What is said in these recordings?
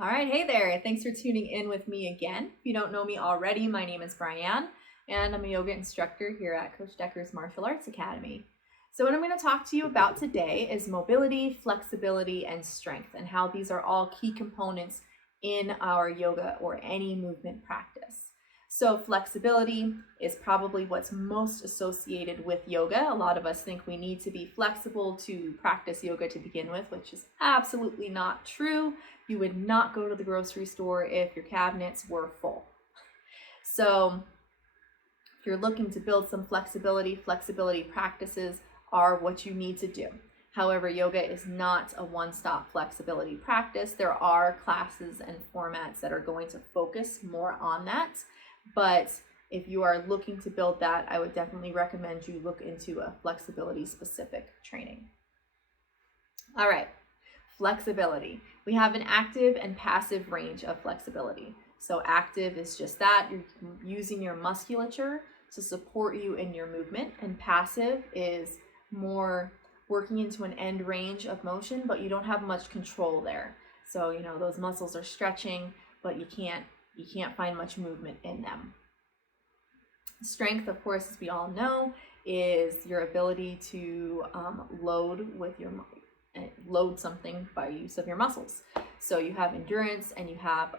All right, hey there. Thanks for tuning in with me again. If you don't know me already, my name is Brianne, and I'm a yoga instructor here at Coach Decker's Martial Arts Academy. So what I'm going to talk to you about today is mobility, flexibility, and strength, and how these are all key components in our yoga or any movement practice. So flexibility is probably what's most associated with yoga. A lot of us think we need to be flexible to practice yoga to begin with, which is absolutely not true. You would not go to the grocery store if your cabinets were full. So if you're looking to build some flexibility practices are what you need to do. However, yoga is not a one-stop flexibility practice. There are classes and formats that are going to focus more on that. But if you are looking to build that, I would definitely recommend you look into a flexibility specific training. All right, flexibility. We have an active and passive range of flexibility. So active is just that, you're using your musculature to support you in your movement, and passive is more working into an end range of motion, but you don't have much control there. So, those muscles are stretching, but you can't find much movement in them. Strength, of course, as we all know, is your ability to load something by use of your muscles. So you have endurance and you have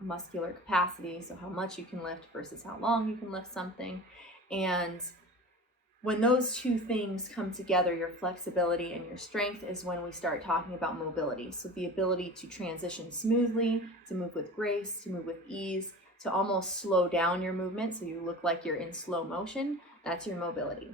muscular capacity, so how much you can lift versus how long you can lift something. And when those two things come together, your flexibility and your strength, is when we start talking about mobility. So the ability to transition smoothly, to move with grace, to move with ease, to almost slow down your movement so you look like you're in slow motion, that's your mobility.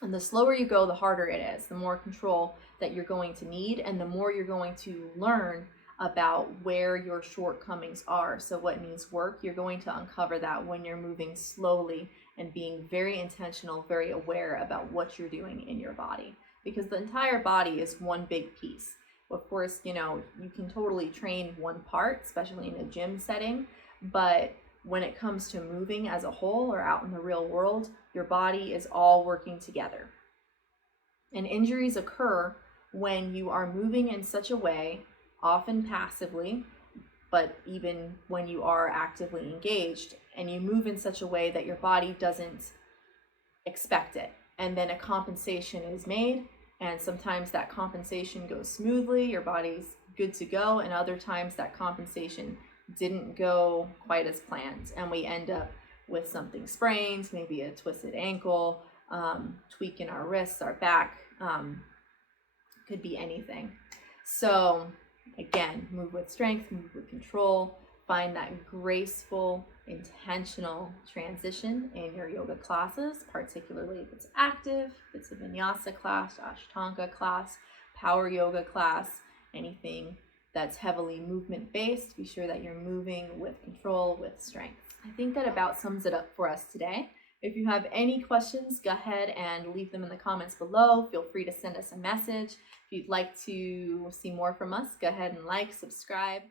And the slower you go, the harder it is, the more control that you're going to need, and the more you're going to learn about where your shortcomings are. So what needs work, you're going to uncover that when you're moving slowly and being very intentional, very aware about what you're doing in your body. Because the entire body is one big piece. Of course, you can totally train one part, especially in a gym setting, but when it comes to moving as a whole or out in the real world, your body is all working together. And injuries occur when you are moving in such a way, often passively, but even when you are actively engaged, and you move in such a way that your body doesn't expect it. And then a compensation is made, and sometimes that compensation goes smoothly, your body's good to go, and other times that compensation didn't go quite as planned, and we end up with something sprained, maybe a twisted ankle, tweak in our wrists, our back, could be anything. So again, move with strength, move with control, find that graceful, intentional transition in your yoga classes, particularly if it's active, if it's a vinyasa class, ashtanga class, power yoga class, anything that's heavily movement based. Be sure that you're moving with control, with strength. I think that about sums it up for us today. If you have any questions, go ahead and leave them in the comments below. Feel free to send us a message. If you'd like to see more from us, go ahead and like, subscribe.